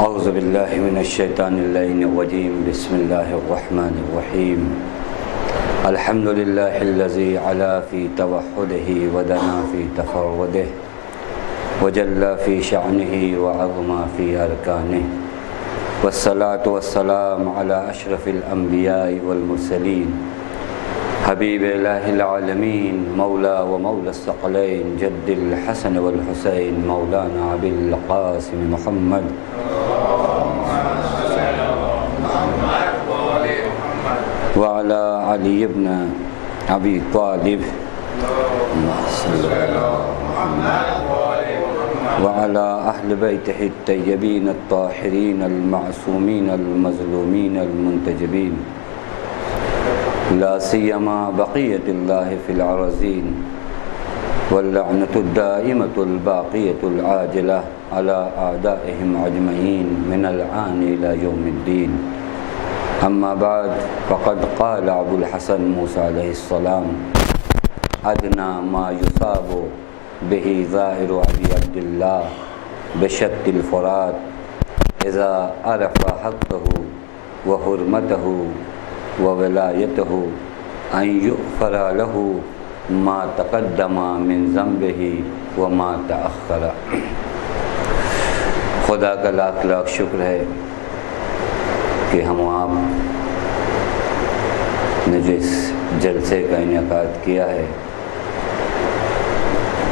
اعوذ باللہ من الشیطان اللعین الرجیم بسم اللہ الرحمن الرحیم الحمد للہ الذی علا فی توحدہ ودنا فی تفردہ وجل فی شعنہ وعظم فی ارکانہ والصلاة والسلام علی اشرف الانبیاء والمرسلین حبیب الہ العالمین مولا و مولا الثقلین جد الحسن والحسین مولانا ابی القاسم محمد وعلى علي بن أبي طالب وعلى أهل بيته الطيبين الطاهرين المعصومين المظلومين المنتجبين لا سيما بقية الله في الأرضين واللعنة الدائمة الباقية العاجلة على أعدائهم أجمعين من الآن إلى يوم الدين. أما بعد فقد قال أبو الحسن موسى عليه السلام أدنى ما يصاب به ظاهر أبي عبد الله بشط الفرات إذا عرف حقه وحرمته وولايته أن يغفر له ما تقدم من ذنبه وما تأخر. خدا کا لاکھ لاکھ شکر ہے کہ ہم آپ نے جو اس جلسے کا انعقاد کیا ہے،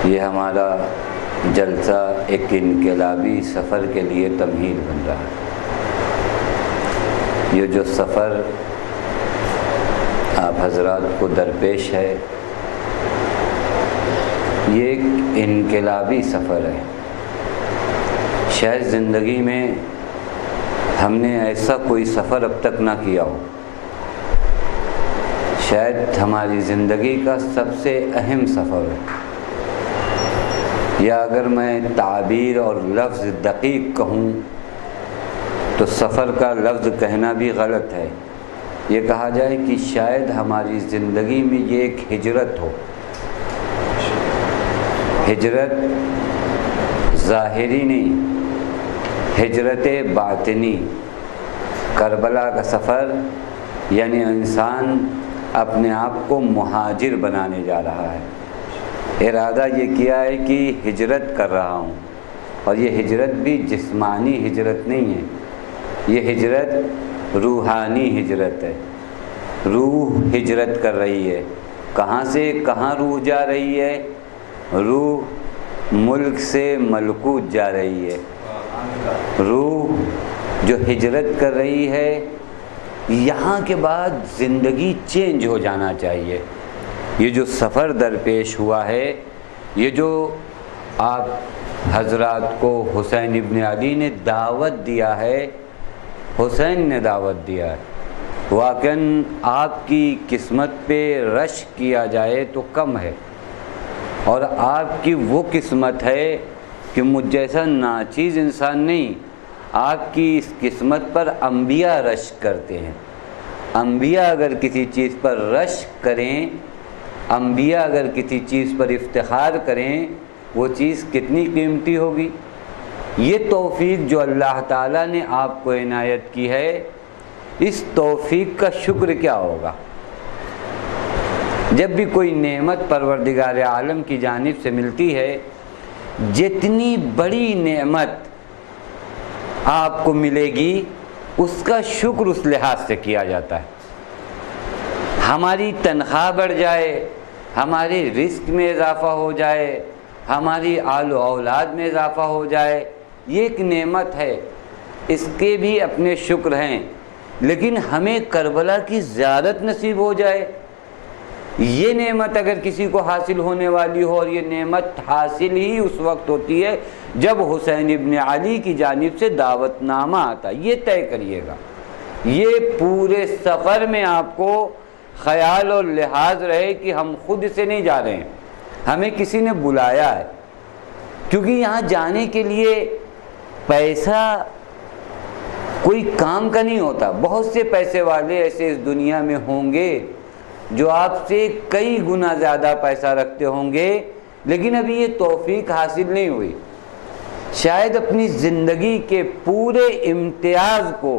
یہ ہمارا جلسہ ایک انقلابی سفر کے لیے تمہید بن رہا ہے. یہ جو سفر آپ حضرات کو درپیش ہے، یہ ایک انقلابی سفر ہے. شاید زندگی میں ہم نے ایسا کوئی سفر اب تک نہ کیا ہو. شاید ہماری زندگی کا سب سے اہم سفر ہے، یا اگر میں تعبیر اور لفظ دقیق کہوں تو سفر کا لفظ کہنا بھی غلط ہے. یہ کہا جائے کہ شاید ہماری زندگی میں یہ ایک ہجرت ہو. ہجرت ظاہری نہیں، ہجرت باطنی. کربلا کا سفر یعنی انسان اپنے آپ کو مہاجر بنانے جا رہا ہے. ارادہ یہ کیا ہے کہ ہجرت کر رہا ہوں، اور یہ ہجرت بھی جسمانی ہجرت نہیں ہے، یہ ہجرت روحانی ہجرت ہے. روح ہجرت کر رہی ہے. کہاں سے کہاں روح جا رہی ہے؟ روح ملک سے ملکوت جا رہی ہے. روح جو ہجرت کر رہی ہے، یہاں کے بعد زندگی چینج ہو جانا چاہیے. یہ جو سفر درپیش ہوا ہے، یہ جو آپ حضرات کو حسین ابن علی نے دعوت دیا ہے، حسین نے دعوت دیا ہے، واقعاً آپ کی قسمت پہ رش کیا جائے تو کم ہے. اور آپ کی وہ قسمت ہے کہ مجھ جیسا ناچیز انسان نہیں، آپ کی اس قسمت پر انبیاء رش کرتے ہیں. انبیاء اگر کسی چیز پر رش کریں، انبیاء اگر کسی چیز پر افتخار کریں، وہ چیز کتنی قیمتی ہوگی. یہ توفیق جو اللہ تعالیٰ نے آپ کو عنایت کی ہے، اس توفیق کا شکر کیا ہوگا. جب بھی کوئی نعمت پروردگار عالم کی جانب سے ملتی ہے، جتنی بڑی نعمت آپ کو ملے گی اس کا شکر اس لحاظ سے کیا جاتا ہے. ہماری تنخواہ بڑھ جائے، ہمارے رزق میں اضافہ ہو جائے، ہماری آل و اولاد میں اضافہ ہو جائے، یہ ایک نعمت ہے، اس کے بھی اپنے شکر ہیں. لیکن ہمیں کربلا کی زیارت نصیب ہو جائے، یہ نعمت اگر کسی کو حاصل ہونے والی ہو، اور یہ نعمت حاصل ہی اس وقت ہوتی ہے جب حسین ابن علی کی جانب سے دعوت نامہ آتا. یہ طے کریے گا، یہ پورے سفر میں آپ کو خیال اور لحاظ رہے کہ ہم خود سے نہیں جا رہے ہیں، ہمیں کسی نے بلایا ہے. کیونکہ یہاں جانے کے لیے پیسہ کوئی کام کا نہیں ہوتا. بہت سے پیسے والے ایسے اس دنیا میں ہوں گے جو آپ سے کئی گنا زیادہ پیسہ رکھتے ہوں گے، لیکن ابھی یہ توفیق حاصل نہیں ہوئی. شاید اپنی زندگی کے پورے امتیاز کو،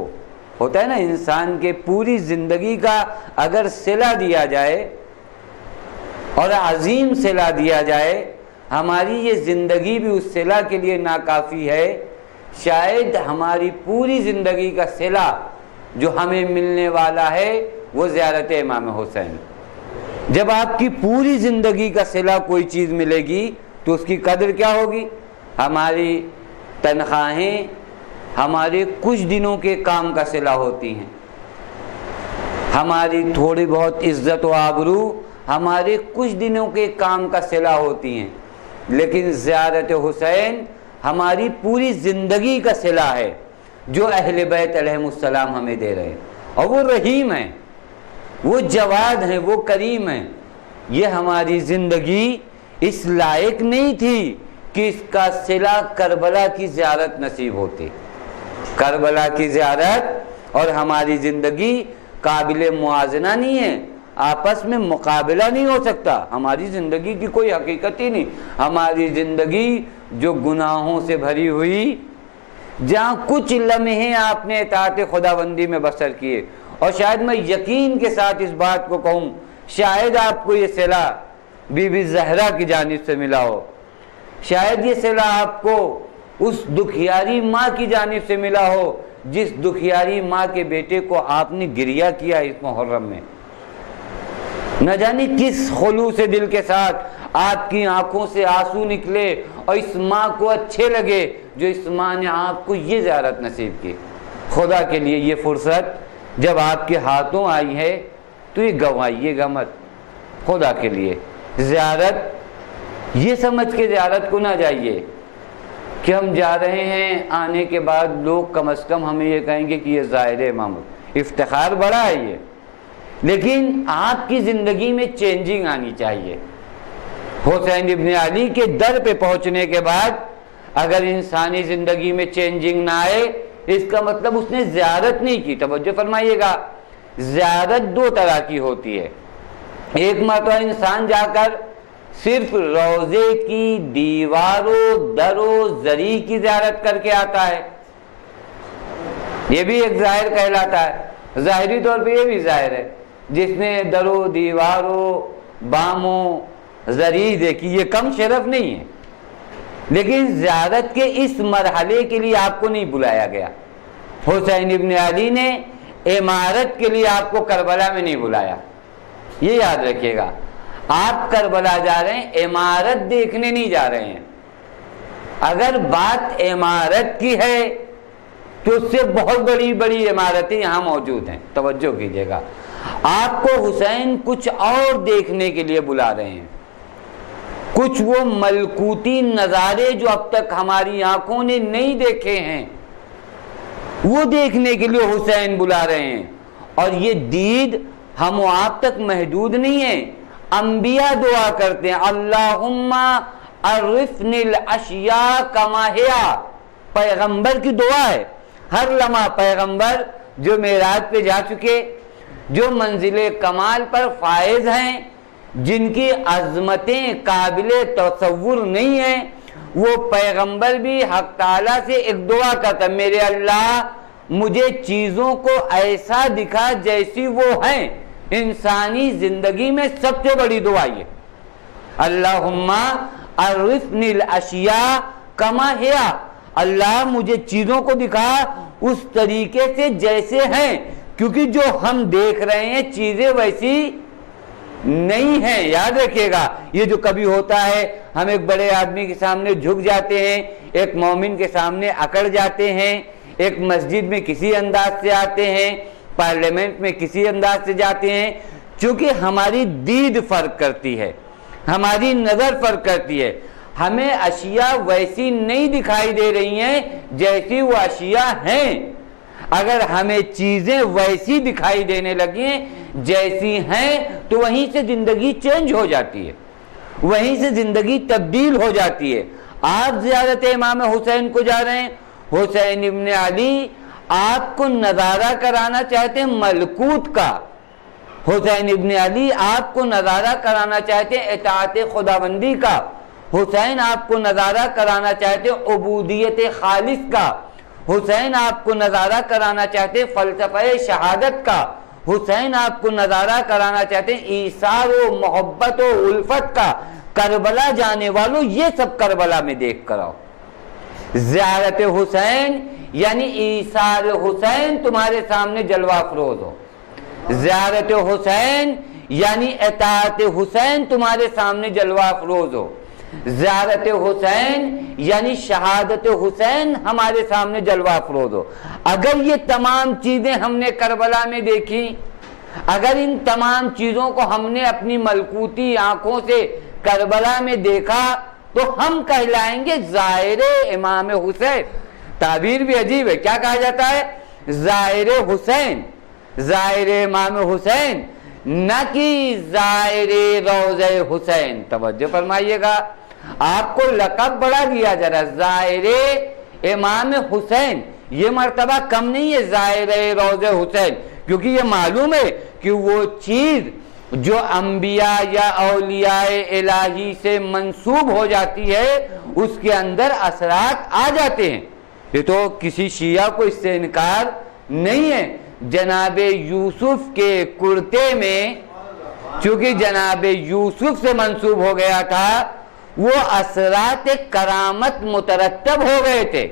ہوتا ہے نا انسان کے پوری زندگی کا اگر صلہ دیا جائے اور عظیم صلہ دیا جائے، ہماری یہ زندگی بھی اس صلہ کے لیے ناکافی ہے۔ شاید ہماری پوری زندگی کا صلہ جو ہمیں ملنے والا ہے وہ زیارت امام حسین۔ جب آپ کی پوری زندگی کا صلہ کوئی چیز ملے گی تو اس کی قدر کیا ہوگی؟ ہماری تنخواہیں ہمارے کچھ دنوں کے کام کا صلہ ہوتی ہیں، ہماری تھوڑی بہت عزت و آبرو ہمارے کچھ دنوں کے کام کا صلہ ہوتی ہیں، لیکن زیارت حسین ہماری پوری زندگی کا صلہ ہے جو اہل بیت علیہم السلام ہمیں دے رہے ہیں۔ اور وہ رحیم ہیں، وہ جواد ہیں، وہ کریم ہیں۔ یہ ہماری زندگی اس لائق نہیں تھی کہ اس کا صلہ کربلا کی زیارت نصیب ہوتی۔ کربلا کی زیارت اور ہماری زندگی قابل موازنہ نہیں ہے، آپس میں مقابلہ نہیں ہو سکتا۔ ہماری زندگی کی کوئی حقیقت ہی نہیں۔ ہماری زندگی جو گناہوں سے بھری ہوئی، جہاں کچھ لمحے آپ نے اطاعت خداوندی میں بسر کیے، اور شاید میں یقین کے ساتھ اس بات کو کہوں، شاید آپ کو یہ صلہ بی بی زہرا کی جانب سے ملا ہو، شاید یہ صلہ آپ کو اس دکھیاری ماں کی جانب سے ملا ہو جس دکھیاری ماں کے بیٹے کو آپ نے گریہ کیا اس محرم میں۔ نہ جانے کس خلوص دل کے ساتھ آپ کی آنکھوں سے آنسو نکلے اور اس ماں کو اچھے لگے جو اس ماں نے آپ کو یہ زیارت نصیب کی۔ خدا کے لیے یہ فرصت جب آپ کے ہاتھوں آئی ہے تو یہ گنوائیے گا مت۔ خدا کے لیے زیارت یہ سمجھ کے زیارت کو نہ جائیے کہ ہم جا رہے ہیں، آنے کے بعد لوگ کم از کم ہمیں یہ کہیں گے کہ یہ زائر امام، افتخار بڑا ہے یہ، لیکن آپ کی زندگی میں چینجنگ آنی چاہیے۔ حسین ابن علی کے در پہ پہنچنے کے بعد اگر انسانی زندگی میں چینجنگ نہ آئے، اس کا مطلب اس نے زیارت نہیں کی۔ توجہ فرمائیے گا، زیارت دو طرح کی ہوتی ہے۔ ایک مرتبہ انسان جا کر صرف روضے کی دیواروں در و زری کی زیارت کر کے آتا ہے، یہ بھی ایک ظاہر کہلاتا ہے۔ ظاہری طور پہ یہ بھی ظاہر ہے، جس نے در و دیواروں باموں زری دیکھی، یہ کم شرف نہیں ہے، لیکن زیارت کے اس مرحلے کے لیے آپ کو نہیں بلایا گیا۔ حسین ابن علی نے عمارت کے لیے آپ کو کربلا میں نہیں بلایا، یہ یاد رکھیے گا۔ آپ کربلا جا رہے ہیں، عمارت دیکھنے نہیں جا رہے ہیں۔ اگر بات عمارت کی ہے تو اس سے بہت بڑی بڑی عمارتیں یہاں موجود ہیں، توجہ کیجیے گا۔ آپ کو حسین کچھ اور دیکھنے کے لیے بلا رہے ہیں، کچھ وہ ملکوتی نظارے جو اب تک ہماری آنکھوں نے نہیں دیکھے ہیں، وہ دیکھنے کے لیے حسین بلا رہے ہیں۔ اور یہ دید ہم و آپ تک محدود نہیں ہے، انبیاء دعا کرتے ہیں، اللہم عرفنی الاشیاء کما ہیا، پیغمبر کی دعا ہے۔ ہر لمحہ پیغمبر جو معراج پہ جا چکے، جو منزل کمال پر فائز ہیں، جن کی عظمتیں قابل تصور نہیں ہیں، وہ پیغمبر بھی حق تعالیٰ سے ایک دعا کرتا، میرے اللہ مجھے چیزوں کو ایسا دکھا جیسی وہ ہیں۔ انسانی زندگی میں سب سے بڑی دعا یہ، اللہم عرفنی الاشیاء کما ہیا، اللہ مجھے چیزوں کو دکھا اس طریقے سے جیسے ہیں، کیونکہ جو ہم دیکھ رہے ہیں چیزیں ویسی نہیں ہیں۔ یاد رکھیے گا، یہ جو کبھی ہوتا ہے ہم ایک بڑے آدمی کے سامنے جھک جاتے ہیں، ایک مومن کے سامنے اکڑ جاتے ہیں، ایک مسجد میں کسی انداز سے آتے ہیں، پارلیمنٹ میں کسی انداز سے جاتے ہیں، چونکہ ہماری دید فرق کرتی ہے، ہماری نظر فرق کرتی ہے، ہمیں اشیاء ویسی نہیں دکھائی دے رہی ہیں جیسی وہ اشیاء ہیں۔ اگر ہمیں چیزیں ویسی دکھائی دینے لگیں جیسی ہیں تو وہیں سے زندگی چینج ہو جاتی ہے، وہیں سے زندگی تبدیل ہو جاتی ہے۔ آپ زیارت امام حسین کو جا رہے ہیں، حسین ابن علی آپ کو نظارہ کرانا چاہتے ہیں ملکوت کا، حسین ابن علی آپ کو نظارہ کرانا چاہتے ہیں اطاعت خداوندی کا، حسین آپ کو نظارہ کرانا چاہتے ہیں عبودیت خالص کا، حسین آپ کو نظارہ کرانا چاہتے ہیں فلسفہ شہادت کا، حسین آپ کو نظارہ کرانا چاہتے ہیں ایثار و محبت و الفت کا۔ کربلا جانے والوں یہ سب کربلا میں دیکھ کر آؤ۔ زیارت حسین یعنی ایثار حسین تمہارے سامنے جلوہ افروز ہو، زیارت حسین یعنی اطاعت حسین تمہارے سامنے جلوہ افروز ہو، زیارت حسین یعنی شہادت حسین ہمارے سامنے جلوہ افروز ہو۔ اگر یہ تمام چیزیں ہم نے کربلا میں دیکھی، اگر ان تمام چیزوں کو ہم نے اپنی ملکوتی آنکھوں سے کربلا میں دیکھا تو ہم کہلائیں گے زائر امام حسین۔ تعبیر بھی عجیب ہے، کیا کہا جاتا ہے؟ زائر حسین، زائر امام حسین، نہ کہ زائر روضہ حسین۔ توجہ فرمائیے گا، آپ کو لقب بڑا دیا جا رہا، زائر امام حسین، یہ مرتبہ کم نہیں ہے زائر روضہ حسین، کیونکہ یہ معلوم ہے کہ وہ چیز جو انبیاء یا اولیاء الہی سے منسوب ہو جاتی ہے اس کے اندر اثرات آ جاتے ہیں۔ یہ تو کسی شیعہ کو اس سے انکار نہیں ہے۔ جناب یوسف کے کرتے میں چونکہ جناب یوسف سے منسوب ہو گیا تھا، وہ اثرات کرامت مترتب ہو گئے تھے،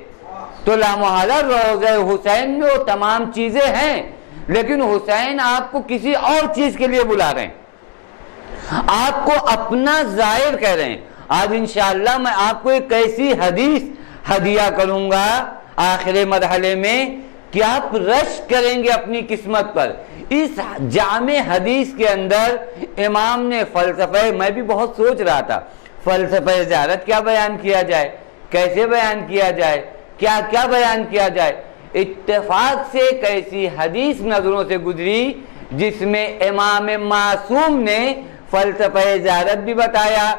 تو لامحالہ روضہ حسین میں وہ تمام چیزیں ہیں، لیکن حسین آپ کو کسی اور چیز کے لیے بلا رہے ہیں، آپ کو اپنا زائر کہہ رہے ہیں۔ آج انشاءاللہ میں آپ کو ایک ایسی حدیث ہدیہ کروں گا آخر مرحلے میں کہ آپ رش کریں گے اپنی قسمت پر۔ اس جامع حدیث کے اندر امام نے فلسفہ، میں بھی بہت سوچ رہا تھا فلسفہ زیارت کیا بیان کیا جائے، کیسے بیان کیا جائے، کیا کیا بیان کیا جائے۔ اتفاق سے ایک ایسی حدیث نظروں سے گزری جس میں امام معصوم نے فلسفہ زیارت بھی بتایا،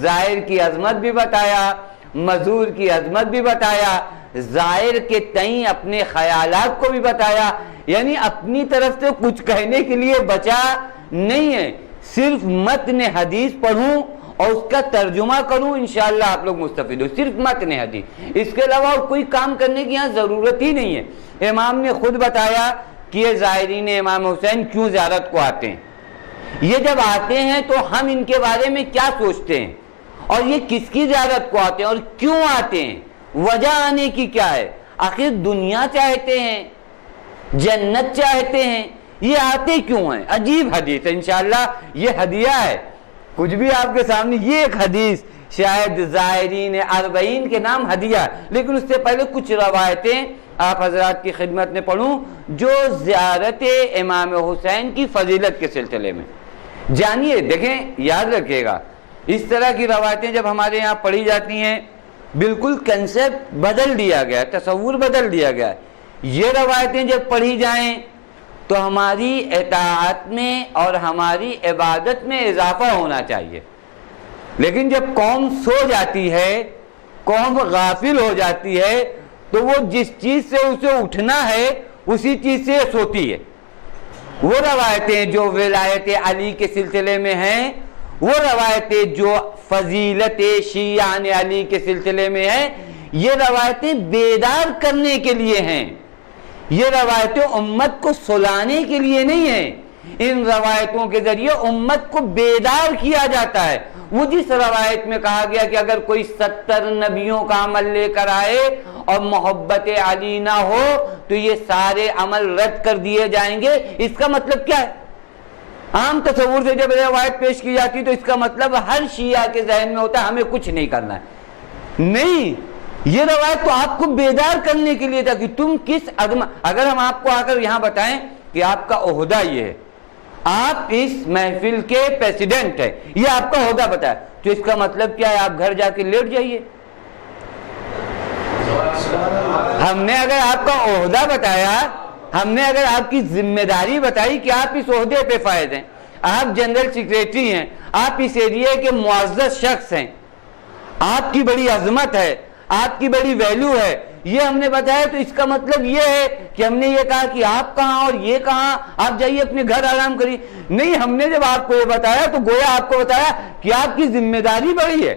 زائر کی عظمت بھی بتایا، مزور کی عظمت بھی بتایا، زائر کے تئیں اپنے خیالات کو بھی بتایا، یعنی اپنی طرف سے کچھ کہنے کے لیے بچا نہیں ہے، صرف متن حدیث پڑھوں اور اس کا ترجمہ کروں، انشاءاللہ آپ لوگ مستفید ہو، صرف متن حدیث، اس کے علاوہ اور کوئی کام کرنے کی یہاں ضرورت ہی نہیں ہے۔ امام نے خود بتایا کہ یہ زائرین امام حسین کیوں زیارت کو آتے ہیں، یہ جب آتے ہیں تو ہم ان کے بارے میں کیا سوچتے ہیں، اور یہ کس کی زیارت کو آتے ہیں اور کیوں آتے ہیں، وجہ آنے کی کیا ہے، آخر دنیا چاہتے ہیں، جنت چاہتے ہیں، یہ آتے کیوں ہیں۔ عجیب حدیث ہے، انشاءاللہ یہ ہدیہ ہے، کچھ بھی آپ کے سامنے، یہ ایک حدیث شاید زائرین اربعین کے نام ہدیہ، لیکن اس سے پہلے کچھ روایتیں آپ حضرات کی خدمت میں پڑھوں جو زیارت امام حسین کی فضیلت کے سلسلے میں جانیے۔ دیکھیں، یاد رکھیے گا، اس طرح کی روایتیں جب ہمارے یہاں پڑھی جاتی ہیں بالکل کنسیپٹ بدل دیا گیا ہے، تصور بدل دیا گیا ہے۔ یہ روایتیں جب پڑھی جائیں تو ہماری اطاعت میں اور ہماری عبادت میں اضافہ ہونا چاہیے، لیکن جب قوم سو جاتی ہے، قوم غافل ہو جاتی ہے، تو وہ جس چیز سے اسے اٹھنا ہے اسی چیز سے سوتی ہے۔ وہ روایتیں جو ولایت علی کے سلسلے میں ہیں، وہ روایتیں جو فضیلت شیعان علی کے سلسلے میں ہیں، یہ روایتیں بیدار کرنے کے لیے ہیں، یہ روایتیں امت کو سلانے کے لیے نہیں ہیں۔ ان روایتوں کے ذریعے امت کو بیدار کیا جاتا ہے۔ وہ جس روایت میں کہا گیا کہ اگر کوئی 70 نبیوں کا عمل لے کر آئے اور محبت علی نہ ہو تو یہ سارے عمل رد کر دیے جائیں گے، اس کا مطلب کیا ہے؟ عام تصور سے جب روایت پیش کی جاتی تو اس کا مطلب ہر شیعہ کے ذہن میں ہوتا ہے ہمیں کچھ نہیں کرنا ہے۔ نہیں، یہ روایت تو آپ کو بیدار کرنے کے لیے تھا کہ تم کس عظمت، اگر ہم آپ کو آ کر یہاں بتائیں کہ آپ کا عہدہ یہ ہے، آپ اس محفل کے پریزیڈنٹ ہیں، یہ آپ کا عہدہ بتایا، تو اس کا مطلب کیا ہے؟ آپ گھر جا کے لیٹ جائیے۔ ہم نے اگر آپ کا عہدہ بتایا، ہم نے اگر آپ کی ذمہ داری بتائی کہ آپ اس عہدے پہ فائز ہیں، آپ جنرل سیکریٹری ہیں، آپ اس ایریا کے معزز شخص ہیں، آپ کی بڑی عظمت ہے، آپ کی بڑی ویلیو ہے، یہ ہم نے بتایا، تو اس کا مطلب یہ ہے کہ ہم نے یہ کہا کہ آپ کہاں اور یہ کہاں، آپ جائیے اپنے گھر آرام کریے۔ نہیں، ہم نے جب آپ کو یہ بتایا تو گویا آپ کو بتایا کہ آپ کی ذمہ داری بڑی ہے،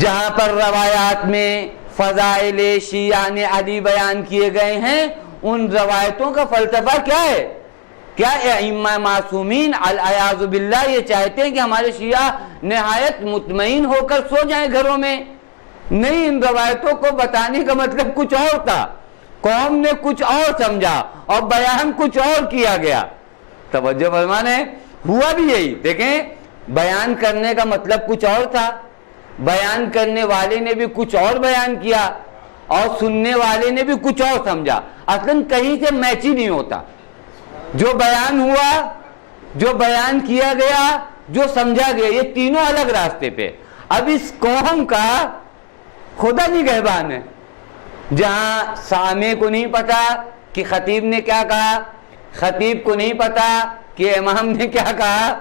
جہاں پر روایات میں فضائل شیعہ علی بیان کیے گئے ہیں، ان روایتوں کا فلسفہ کیا ہے؟ کیا ائمہ معصومین العیاذ باللہ یہ چاہتے ہیں کہ ہمارے شیعہ نہایت مطمئن ہو کر سو جائیں گھروں میں؟ نہیں، ان روایتوں کو بتانے کا مطلب کچھ اور تھا، قوم نے کچھ اور سمجھا اور بیان کچھ اور کیا گیا۔ توجہ فرمانے، ہوا بھی یہی۔ دیکھیں، بیان کرنے کا مطلب کچھ اور تھا، بیان کرنے والے نے بھی کچھ اور بیان کیا اور سننے والے نے بھی کچھ اور سمجھا۔ اصلاً کہیں سے میچ ہی نہیں ہوتا، جو بیان ہوا، جو بیان کیا گیا، جو سمجھا گیا، یہ تینوں الگ راستے پہ۔ اب اس قوم کا خدا نگہبان ہے، جہاں سامع کو نہیں پتا کہ خطیب نے کیا کہا، خطیب کو نہیں پتا کہ امام نے کیا کہا۔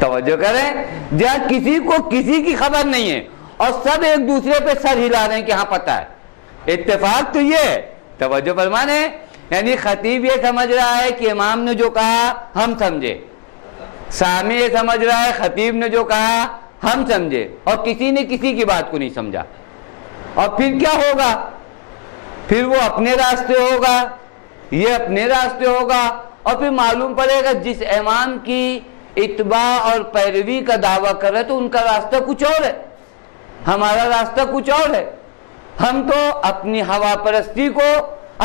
توجہ کریں، جہاں کسی کو کسی کی خبر نہیں ہے اور سب ایک دوسرے پہ سر ہلا رہے ہیں کہ ہاں پتا ہے۔ اتفاق تو یہ ہے، توجہ فرمانے، یعنی خطیب یہ سمجھ رہا ہے کہ امام نے جو کہا ہم سمجھے، سامع یہ سمجھ رہا ہے خطیب نے جو کہا ہم سمجھے، اور کسی نے کسی کی بات کو نہیں سمجھا۔ اور پھر کیا ہوگا؟ پھر وہ اپنے راستے ہوگا، یہ اپنے راستے ہوگا، اور پھر معلوم پڑے گا جس امام کی اتباع اور پیروی کا دعویٰ کر رہے تو ان کا راستہ کچھ اور ہے، ہمارا راستہ کچھ اور ہے۔ ہم تو اپنی ہوا پرستی کو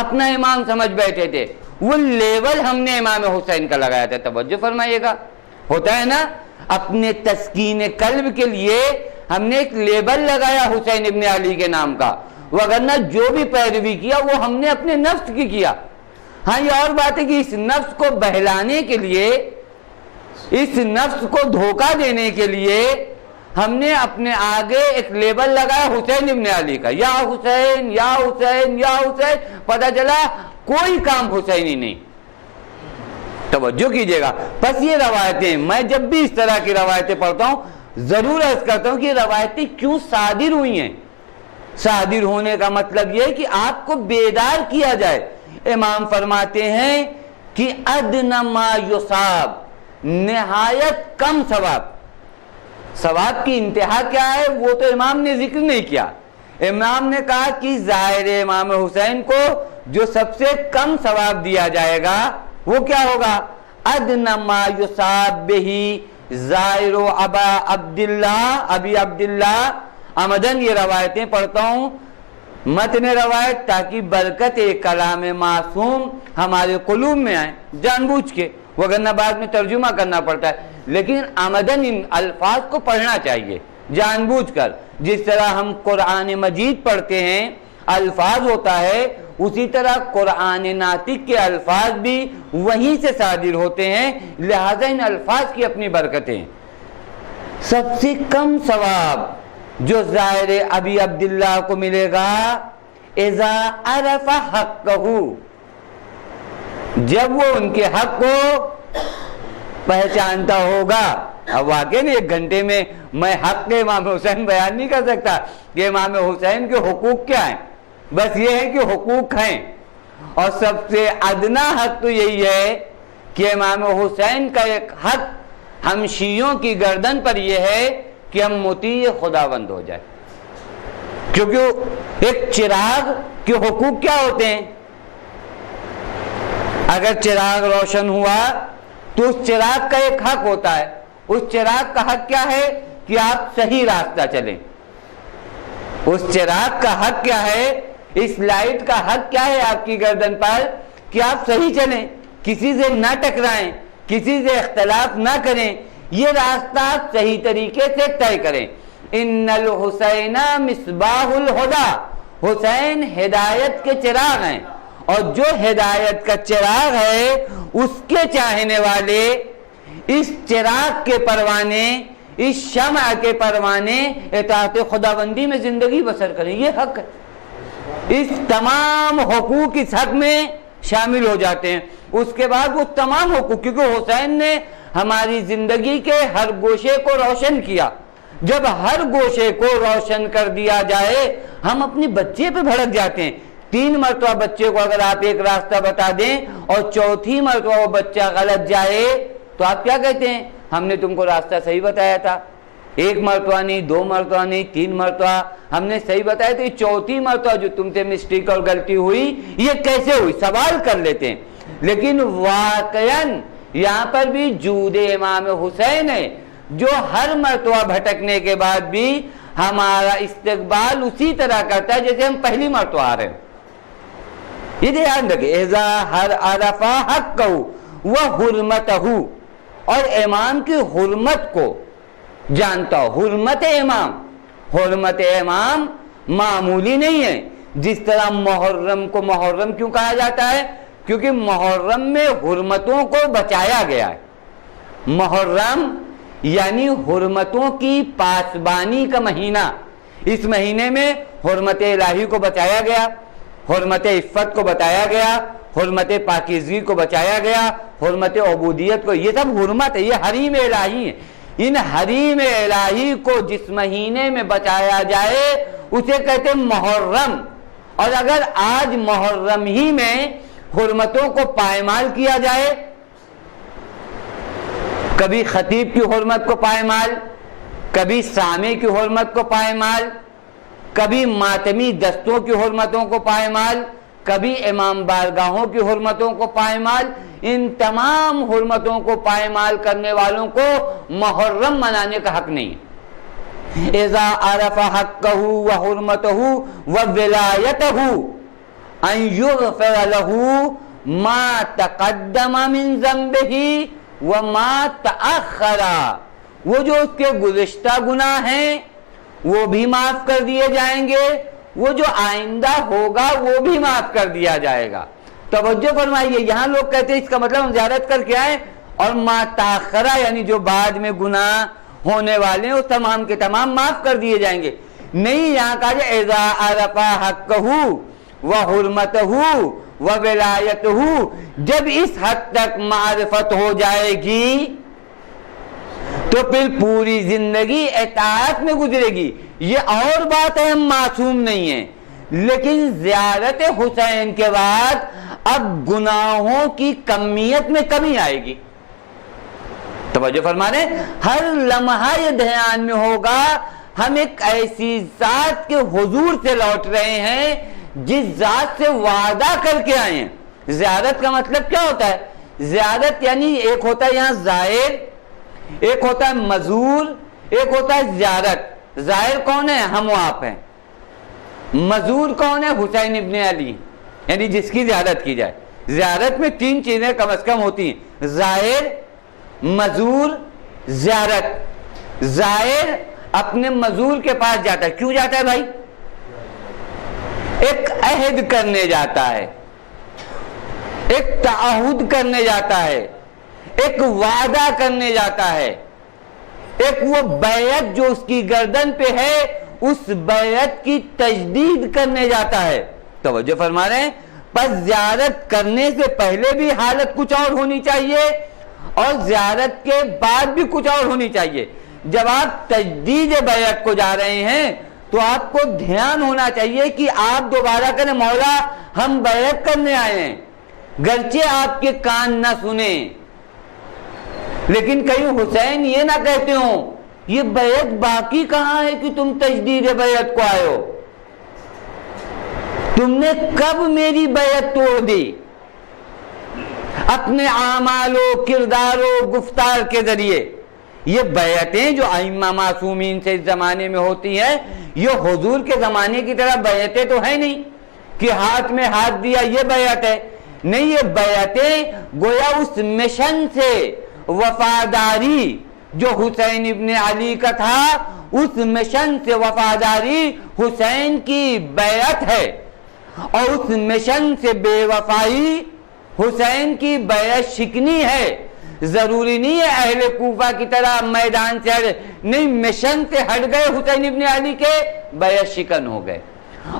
اپنا امام سمجھ بیٹھے تھے، وہ لیول ہم نے امام حسین کا لگایا تھا۔ توجہ فرمائیے گا، ہوتا ہے نا، اپنے تسکین قلب کے لیے ہم نے ایک لیبل لگایا حسین ابن علی کے نام کا، وگرنہ جو بھی پیروی کیا وہ ہم نے اپنے نفس کی کیا۔ ہاں، یہ اور بات ہے کہ اس نفس کو بہلانے کے لیے، اس نفس کو دھوکہ دینے کے لیے ہم نے اپنے آگے ایک لیبل لگایا حسین ابن علی کا، یا حسین یا حسین یا حسین، پتہ چلا کوئی کام حسینی نہیں۔ توجہ کیجئے گا۔ پس یہ روایتیں، میں جب بھی اس طرح کی روایتیں پڑھتا ہوں ضرور عرض کرتا ہوں کہ یہ روایتیں کیوں صادر ہوئی ہیں۔ صادر ہونے کا مطلب یہ ہے کہ آپ کو بیدار کیا جائے۔ امام فرماتے ہیں کہ ادنی ما یصاب، نہایت کم ثواب۔ ثواب کی انتہا کیا ہے وہ تو امام نے ذکر نہیں کیا۔ امام نے کہا کہ ظاہر امام حسین کو جو سب سے کم ثواب دیا جائے گا وہ کیا ہوگا؟ ادنی ما یصاب بہ ظاہر ابا عبداللہ، ابی عبداللہ عمدن۔ یہ روایتیں پڑھتا ہوں متن روایت تاکہ برکت کلام معصوم ہمارے قلوب میں آئے، جان بوجھ کے، وگرنہ بعد میں ترجمہ کرنا پڑتا ہے، لیکن عمدن ان الفاظ کو پڑھنا چاہیے جان بوجھ کر۔ جس طرح ہم قرآن مجید پڑھتے ہیں الفاظ ہوتا ہے، اسی طرح قرآن ناطق کے الفاظ بھی وہیں سے صادر ہوتے ہیں، لہذا ان الفاظ کی اپنی برکتیں۔ سب سے کم ثواب جو ظاہر ابی عبداللہ کو ملے گا اذا عرف حقہ، جب وہ ان کے حق کو پہچانتا ہوگا۔ اب واقعی ایک گھنٹے میں میں حق کے امام حسین بیان نہیں کر سکتا کہ امام حسین کے حقوق کیا ہیں، بس یہ ہے کہ حقوق ہیں، اور سب سے ادنا حق تو یہی ہے کہ امام حسین کا ایک حق ہم شیعوں کی گردن پر یہ ہے کہ ہم مطیع خداوند ہو جائے، کیونکہ ایک چراغ کے حقوق کیا ہوتے ہیں؟ اگر چراغ روشن ہوا تو اس چراغ کا ایک حق ہوتا ہے، اس چراغ کا حق کیا ہے کہ آپ صحیح راستہ چلیں۔ اس چراغ کا حق کیا ہے، اس لائٹ کا حق کیا ہے آپ کی گردن پر کہ آپ صحیح چلیں، کسی سے نہ ٹکرائیں، کسی سے اختلاف نہ کریں، یہ راستہ صحیح طریقے سے طے کریں۔ ان الحسین مصباح الہدی، حسین ہدایت کے چراغ ہیں، اور جو ہدایت کا چراغ ہے اس کے چاہنے والے اس چراغ کے پروانے، اس شمع کے پروانے اطاعت خداوندی میں زندگی بسر کریں، یہ حق ہے۔ اس تمام حقوق اس حق میں شامل ہو جاتے ہیں۔ اس کے بعد وہ تمام حقوق، کیونکہ حسین نے ہماری زندگی کے ہر گوشے کو روشن کیا، جب ہر گوشے کو روشن کر دیا جائے ہم اپنے بچے پہ بھڑک جاتے ہیں۔ 3 مرتبہ بچے کو اگر آپ ایک راستہ بتا دیں اور چوتھی مرتبہ وہ بچہ غلط جائے تو آپ کیا کہتے ہیں؟ ہم نے تم کو راستہ صحیح بتایا تھا، ایک مرتبہ نہیں، دو مرتبہ نہیں، تین مرتبہ، ہم نے صحیح بتایا تو یہ چوتھی مرتبہ جو تم سے مسٹیک اور غلطی ہوئی یہ کیسے ہوئی، سوال کر لیتے ہیں۔ لیکن واقعاً یہاں پر بھی جود امام حسین ہے جو ہر مرتبہ بھٹکنے کے بعد بھی ہمارا استقبال اسی طرح کرتا ہے جیسے ہم پہلی مرتبہ آ رہے ہیں۔ یہ دھیان رکھیں، اذا ہر عرفہ حقہ و حرمتہ، اور امام کی حرمت کو جانتا ہو۔ حرمت امام، حرمت امام معمولی نہیں ہے۔ جس طرح محرم کو محرم کیوں کہا جاتا ہے؟ کیونکہ محرم میں حرمتوں کو بچایا گیا ہے۔ محرم یعنی حرمتوں کی پاسبانی کا مہینہ، اس مہینے میں حرمت الہی کو بچایا گیا، حرمت عفت کو بتایا گیا، حرمت پاکیزگی کو بچایا گیا، حرمت عبودیت کو، یہ سب حرمت ہے، یہ حریم الہی ہے۔ ان حریم الہی کو جس مہینے میں بچایا جائے اسے کہتے ہیں محرم۔ اور اگر آج محرم ہی میں حرمتوں کو پائمال کیا جائے، کبھی خطیب کی حرمت کو پائمال، کبھی سامع کی حرمت کو پائمال، کبھی ماتمی دستوں کی حرمتوں کو پائمال، کبھی امام بارگاہوں کی حرمتوں کو پائمال، ان تمام حرمتوں کو پائمال کرنے والوں کو محرم منانے کا حق نہیں ہے۔ اذا عرف حقہ وحرمتہ وولایتہ ان یغفر له ما تقدم من ذنبہ وما تأخر، وہ جو اس کے گزشتہ گناہ ہیں وہ بھی معاف کر دیے جائیں گے، وہ جو آئندہ ہوگا وہ بھی معاف کر دیا جائے گا۔ توجہ فرمائیے، یہاں لوگ کہتے ہیں اس کا مطلب ہم زیارت کر کے آئیں، اور ما تاخرہ یعنی جو بعد میں گناہ ہونے والے ہیں وہ تمام کے تمام معاف کر دیے جائیں گے۔ نہیں، یہاں کہا جائے اذا عرف حقہ وحرمتہ وولایتہ، جب اس حد تک معرفت ہو جائے گی تو پھر پوری زندگی اطاعت میں گزرے گی۔ یہ اور بات ہے، ہم معصوم نہیں ہیں، لیکن زیارت حسین کے بعد اب گناہوں کی کمیت میں کمی آئے گی۔ توجہ فرما رہے ہیں، ہر لمحہ یہ دھیان میں ہوگا ہم ایک ایسی ذات کے حضور سے لوٹ رہے ہیں جس ذات سے وعدہ کر کے آئے ہیں۔ زیارت کا مطلب کیا ہوتا ہے؟ زیارت یعنی ایک ہوتا ہے یہاں زائر، ایک ہوتا ہے مزور، ایک ہوتا ہے زیارت۔ زائر کون ہے؟ ہم و آپ ہیں۔ مزور کون ہے؟ حسین ابن علی، یعنی جس کی زیارت کی جائے۔ زیارت میں تین چیزیں کم از کم ہوتی ہیں، زائر، مزور، زیارت۔ زائر اپنے مزور کے پاس جاتا ہے، کیوں جاتا ہے بھائی؟ ایک عہد کرنے جاتا ہے، ایک تعہد کرنے جاتا ہے، ایک وعدہ کرنے جاتا ہے، ایک وہ بیعت جو اس کی گردن پہ ہے اس بیعت کی تجدید کرنے جاتا ہے۔ توجہ فرما رہے ہیں، پس زیارت کرنے سے پہلے بھی حالت کچھ اور ہونی چاہیے اور زیارت کے بعد بھی کچھ اور ہونی چاہیے۔ جب آپ تجدید بیعت کو جا رہے ہیں تو آپ کو دھیان ہونا چاہیے کہ آپ دوبارہ کریں، مولا ہم بیعت کرنے آئے ہیں، گرچہ آپ کے کان نہ سنیں، لیکن کہیں حسین یہ نہ کہتے ہوں یہ بیعت باقی کہاں ہے کہ تم تجدید بیعت کو آئے ہو، تم نے کب میری بیعت توڑ دی؟ اپنے اعمال و کردار و گفتار کے ذریعے۔ یہ بیعتیں جو ائمہ معصومین سے اس زمانے میں ہوتی ہیں، یہ حضور کے زمانے کی طرح بیعتیں تو ہیں نہیں کہ ہاتھ میں ہاتھ دیا یہ بیعت ہے، نہیں، یہ بیعتیں گویا اس مشن سے وفاداری جو حسین ابن علی کا تھا، اس مشن سے وفاداری حسین کی بیعت ہے، اور اس مشن سے بے وفائی حسین کی بیعت شکنی ہے۔ ضروری نہیں ہے اہل کوفہ کی طرح میدان سے ہٹ، نہیں، مشن سے ہٹ گئے حسین ابن علی کے، بیعت شکن ہو گئے۔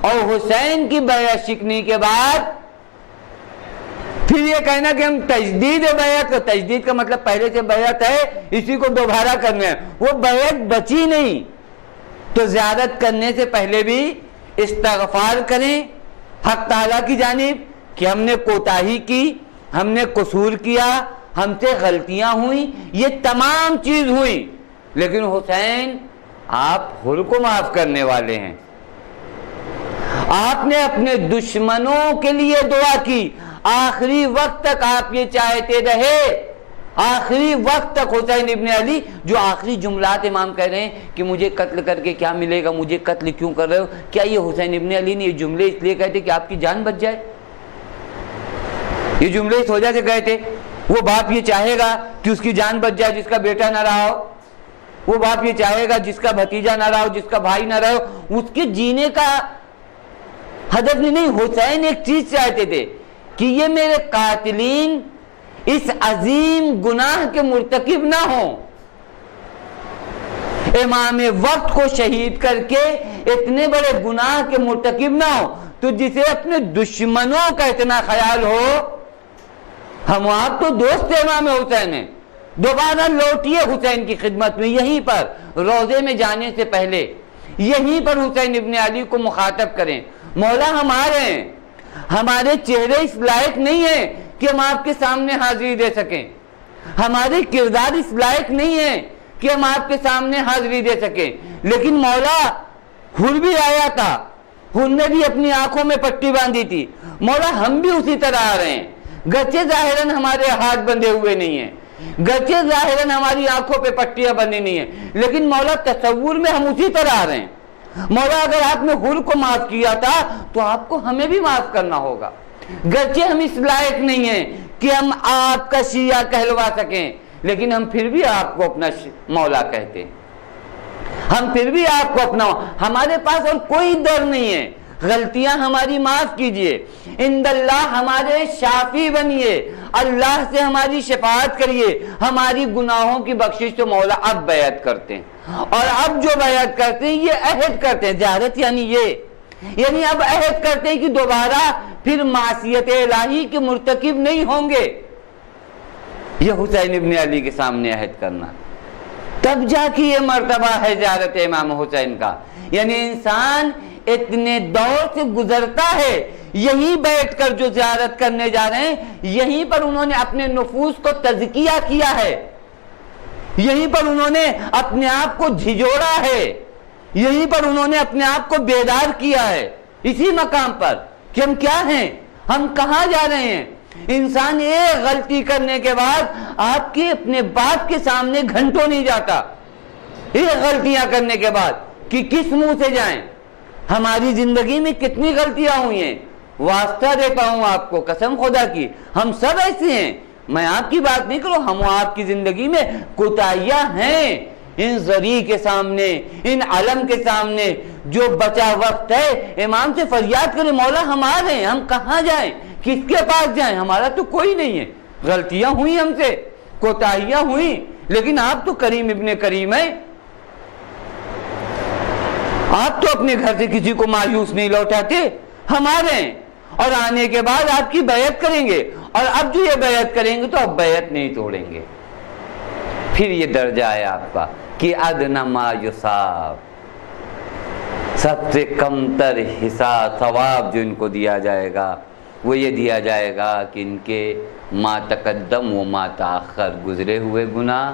اور حسین کی بیعت شکنی کے بعد پھر یہ کہنا کہ ہم تجدید بیعت، تجدید کا مطلب پہلے سے بیعت ہے اسی کو دوبارہ کرنا ہے، وہ بیعت بچی نہیں۔ تو زیارت کرنے سے پہلے بھی استغفار کریں حق تعالیٰ کی جانب کہ ہم نے کوتاہی کی، ہم نے قصور کیا، ہم سے غلطیاں ہوئیں، یہ تمام چیز ہوئی، لیکن حسین آپ حر کو معاف کرنے والے ہیں. آپ نے اپنے دشمنوں کے لیے دعا کی, آخری وقت تک آپ یہ چاہتے رہے, آخری وقت تک حسین ابن علی, جو آخری جملات امام کہہ رہے ہیں کہ مجھے قتل کر کے کیا ملے گا, مجھے قتل کیوں کر رہے ہو, کیا یہ حسین ابن علی نے یہ جملے اس لیے کہتے کہ آپ کی جان بچ جائے؟ یہ جملے اس وجہ سے کہتے, وہ باپ یہ چاہے گا کہ اس کی جان بچ جائے جس کا بیٹا نہ رہا ہو, وہ باپ یہ چاہے گا جس کا بھتیجا نہ رہا ہو, جس کا بھائی نہ رہا ہو, اس کے جینے کا ہدف نہیں. حسین ایک چیز چاہتے تھے کہ یہ میرے قاتلین اس عظیم گناہ کے مرتکب نہ ہوں, امام وقت کو شہید کر کے اتنے بڑے گناہ کے مرتکب نہ ہوں. تو جسے اپنے دشمنوں کا اتنا خیال ہو, ہم آپ تو دوست امام حسین ہیں, دوبارہ لوٹیے حسین کی خدمت میں, یہیں پر روضے میں جانے سے پہلے یہیں پر حسین ابن علی کو مخاطب کریں, مولا ہمارے ہیں, ہمارے چہرے اس لائق نہیں ہیں کہ ہم آپ کے سامنے حاضری دے سکیں, ہمارے کردار اس لائق نہیں ہیں کہ ہم آپ کے سامنے حاضری دے سکیں, لیکن مولا حر بھی آیا تھا, حر نے بھی اپنی آنکھوں میں پٹی باندھی تھی, مولا ہم بھی اسی طرح آ رہے ہیں, گرچہ ظاہراً ہمارے ہاتھ بندھے ہوئے نہیں ہیں, گرچہ ظاہراً ہماری آنکھوں پہ پٹیاں بندھی نہیں ہیں, لیکن مولا تصور میں ہم اسی طرح آ رہے ہیں. مولا اگر آپ نے حر کو معاف کیا تھا تو آپ کو ہمیں بھی معاف کرنا ہوگا, گرچہ ہم اس لائق نہیں ہیں کہ ہم آپ کا شیعہ کہلوا سکیں, لیکن ہم پھر بھی آپ کو اپنا مولا کہتے ہیں, ہم پھر بھی آپ کو اپنا, ہمارے پاس اور کوئی ڈر نہیں ہے, غلطیاں ہماری معاف کیجئے, عند اللہ ہمارے شافی بنیے, اللہ سے ہماری شفاعت کریے, ہماری گناہوں کی بخشش تو مولا اب بیعت کرتے ہیں, اور اب جو بیعت کرتے ہیں یہ عہد کرتے ہیں, زیارت یعنی یہ, یعنی اب عہد کرتے ہیں کہ دوبارہ پھر معصیت الہی کے مرتکب نہیں ہوں گے. یہ حسین ابن علی کے سامنے عہد کرنا, تب جا کے یہ مرتبہ ہے زیارت امام حسین کا. یعنی انسان اتنے دور سے گزرتا ہے, یہیں بیٹھ کر جو زیارت کرنے جا رہے ہیں, یہیں پر انہوں نے اپنے نفوس کو تزکیہ کیا ہے, یہیں پر انہوں نے اپنے آپ کو جھجوڑا ہے, یہیں پر انہوں نے اپنے آپ کو بیدار کیا ہے, اسی مقام پر کہ ہم کیا ہیں, ہم کہاں جا رہے ہیں. انسان ایک غلطی کرنے کے بعد آپ کے اپنے باپ کے سامنے گھنٹوں نہیں جاتا, ایک غلطیاں کرنے کے بعد کہ کس منہ سے جائیں. ہماری زندگی میں کتنی غلطیاں ہوئی ہیں, واسطہ دیتا ہوں آپ کو قسم خدا کی, ہم سب ایسے ہیں, میں آپ کی بات نہیں کروں, ہم آپ کی زندگی میں کوتاہیاں ہیں. ان ذری کے سامنے, ان علم کے سامنے جو بچا وقت ہے, امام سے فریاد کریں, مولا ہم آ رہے ہیں, ہم کہاں جائیں, کس کے پاس جائیں, ہمارا تو کوئی نہیں ہے, غلطیاں ہوئی ہم سے, کوتاہیاں ہوئی, لیکن آپ تو کریم ابن کریم ہیں, آپ تو اپنے گھر سے کسی کو مایوس نہیں لوٹاتے. ہم آ رہے ہیں اور آنے کے بعد آپ کی بیعت کریں گے, اور اب جو یہ بیعت کریں گے تو اب بیعت نہیں توڑیں گے. پھر یہ درجہ ہے آپ کا کہ ادنی ما یصاب, سب سے کم تر حساب ثواب جو ان کو دیا جائے گا وہ یہ دیا جائے گا کہ ان کے ما تقدم و ما تاخر گزرے ہوئے گناہ,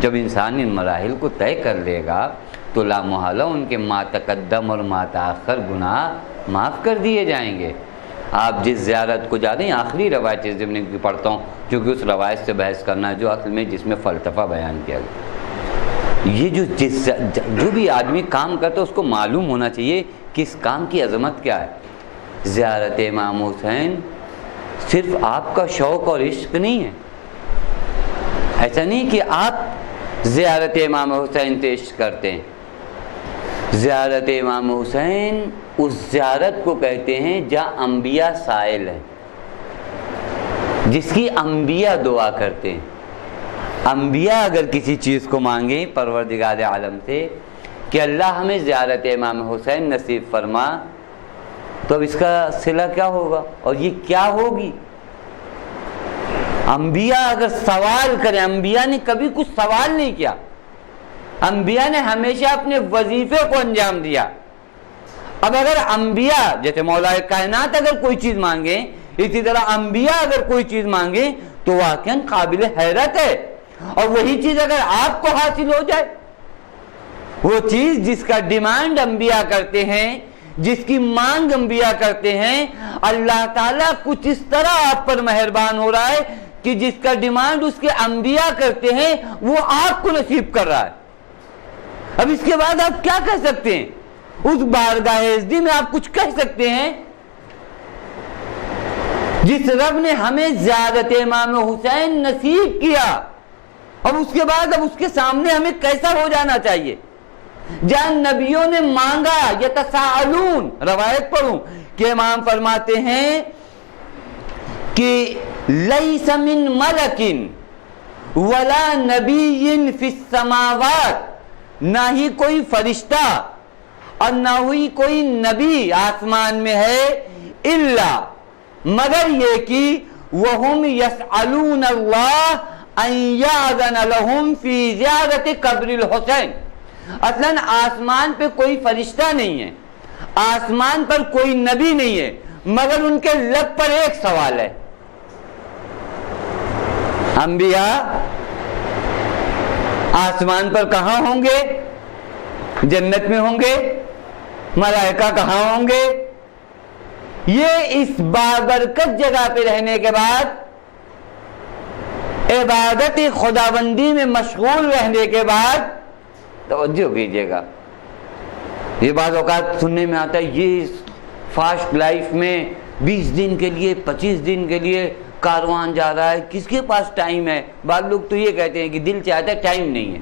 جب انسان ان مراحل کو طے کر لے گا تو لا محالہ ان کے ما تقدم اور ما تاخر گناہ معاف کر دیے جائیں گے. آپ جس زیارت کو جا رہے ہیں, آخری روایت اس ضمن کی پڑھتا ہوں کیونکہ اس روایت سے بحث کرنا ہے جو اصل میں جس میں فلسفہ بیان کیا گیا. یہ جو بھی آدمی کام کرتا ہے اس کو معلوم ہونا چاہیے کہ اس کام کی عظمت کیا ہے. زیارت امام حسین صرف آپ کا شوق اور عشق نہیں ہے, ایسا نہیں کہ آپ زیارت امام حسین سے عشق کرتے ہیں. زیارت امام حسین اس زیارت کو کہتے ہیں جہاں انبیاء سائل ہیں, جس کی انبیاء دعا کرتے ہیں. انبیاء اگر کسی چیز کو مانگیں پروردگار عالم سے کہ اللہ ہمیں زیارت امام حسین نصیب فرما, تو اب اس کا صلہ کیا ہوگا اور یہ کیا ہوگی. انبیاء اگر سوال کریں, انبیاء نے کبھی کچھ سوال نہیں کیا, انبیاء نے ہمیشہ اپنے وظیفے کو انجام دیا. اب اگر انبیاء جیسے مولا کائنات اگر کوئی چیز مانگیں, اسی طرح انبیاء اگر کوئی چیز مانگیں تو واقعاً قابل حیرت ہے, اور وہی چیز اگر آپ کو حاصل ہو جائے وہ چیز جس کا ڈیمانڈ انبیاء کرتے ہیں، جس کی مانگ انبیاء کرتے ہیں، اللہ تعالیٰ کچھ اس طرح آپ پر مہربان ہو رہا ہے کہ جس کا ڈیمانڈ اس کے انبیاء کرتے ہیں وہ آپ کو نصیب کر رہا ہے۔ اب اس کے بعد آپ کیا کہہ سکتے ہیں؟ اس بارگاہ عزتی میں آپ کچھ کہہ سکتے ہیں؟ جس رب نے ہمیں زیارت امام حسین نصیب کیا، اور اس کے بعد اب اس کے سامنے ہمیں کیسا ہو جانا چاہیے؟ جہاں نبیوں نے مانگا، یتساءلون، روایت پڑھوں کہ امام فرماتے ہیں کہ لیس من ملک ولا نبی فی السماوات، نہ ہی کوئی فرشتہ اور نہ ہوئی کوئی نبی آسمان میں ہے، الا مگر یہ کہ وہم یسألون اللہ ان یاذن لہم فی زیارت قبر الحسین۔ اصلاً آسمان پہ کوئی فرشتہ نہیں ہے، آسمان پر کوئی نبی نہیں ہے، مگر ان کے لب پر ایک سوال ہے۔ انبیاء آسمان پر کہاں ہوں گے؟ جنت میں ہوں گے؟ ملائکہ کہاں ہوں گے؟ یہ اس بابرکت جگہ پہ رہنے کے بعد، عبادت خداوندی میں مشغول رہنے کے بعد، توجہ کیجئے گا، یہ بعض اوقات سننے میں آتا ہے یہ فاسٹ لائف میں 20 دن کے لیے 25 دن کے لیے کاروان جا رہا ہے، کس کے پاس ٹائم ہے؟ بعض لوگ تو یہ کہتے ہیں کہ دل چاہتا ہے ٹائم نہیں ہے،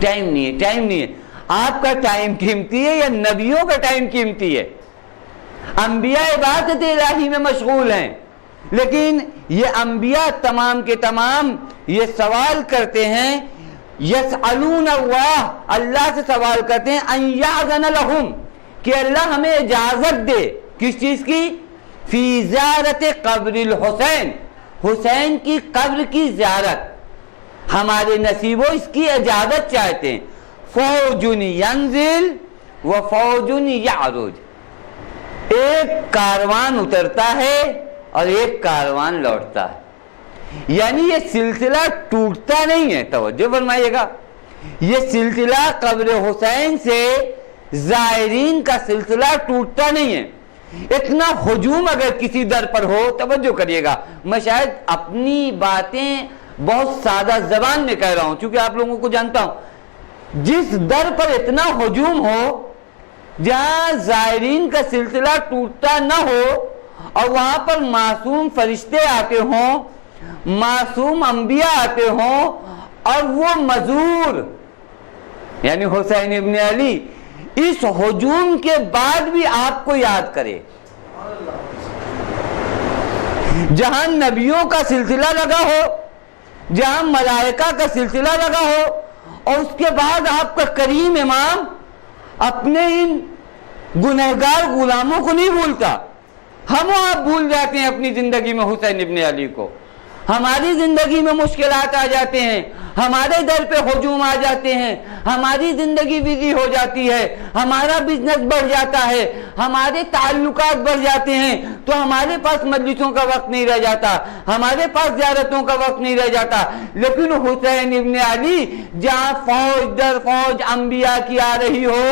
ٹائم نہیں ہے، ٹائم نہیں ہے۔ آپ کا ٹائم قیمتی ہے یا نبیوں کا ٹائم قیمتی ہے؟ انبیاء عبادت الہی میں مشغول ہیں، لیکن یہ انبیاء تمام کے تمام یہ سوال کرتے ہیں، یسألون اللہ، اللہ سے سوال کرتے ہیں، ان یاذن لہم، کہ اللہ ہمیں اجازت دے، کس چیز کی؟ فی زیارت قبر الحسین، حسین کی قبر کی زیارت، ہمارے نصیبوں اس کی اجازت چاہتے ہیں۔ فوج ینزل و فوج یعرج، ایک کاروان اترتا ہے اور ایک کاروان لوٹتا ہے، یعنی یہ سلسلہ ٹوٹتا نہیں ہے۔ توجہ فرمائیے گا، یہ سلسلہ قبر حسین سے زائرین کا سلسلہ ٹوٹتا نہیں ہے۔ اتنا ہجوم اگر کسی در پر ہو، توجہ کریے گا، میں شاید اپنی باتیں بہت سادہ زبان میں کہہ رہا ہوں چونکہ آپ لوگوں کو جانتا ہوں، جس در پر اتنا ہجوم ہو جہاں زائرین کا سلسلہ ٹوٹتا نہ ہو، اور وہاں پر معصوم فرشتے آتے ہوں، معصوم انبیاء آتے ہوں، اور وہ مزور یعنی حسین ابن علی اس ہجوم کے بعد بھی آپ کو یاد کرے، جہاں نبیوں کا سلسلہ لگا ہو، جہاں ملائکہ کا سلسلہ لگا ہو، اور اس کے بعد آپ کا کریم امام اپنے ان گنہگار غلاموں کو نہیں بھولتا۔ ہم آپ بھول جاتے ہیں اپنی زندگی میں حسین ابن علی کو، ہماری زندگی میں مشکلات آ جاتے ہیں، ہمارے در پہ ہجوم آ جاتے ہیں، ہماری زندگی بزی ہو جاتی ہے، ہمارا بزنس بڑھ جاتا ہے، ہمارے تعلقات بڑھ جاتے ہیں، تو ہمارے پاس مجلسوں کا وقت نہیں رہ جاتا، ہمارے پاس زیارتوں کا وقت نہیں رہ جاتا۔ لیکن حسین ابن علی جہاں فوج در فوج انبیاء کی آ رہی ہو،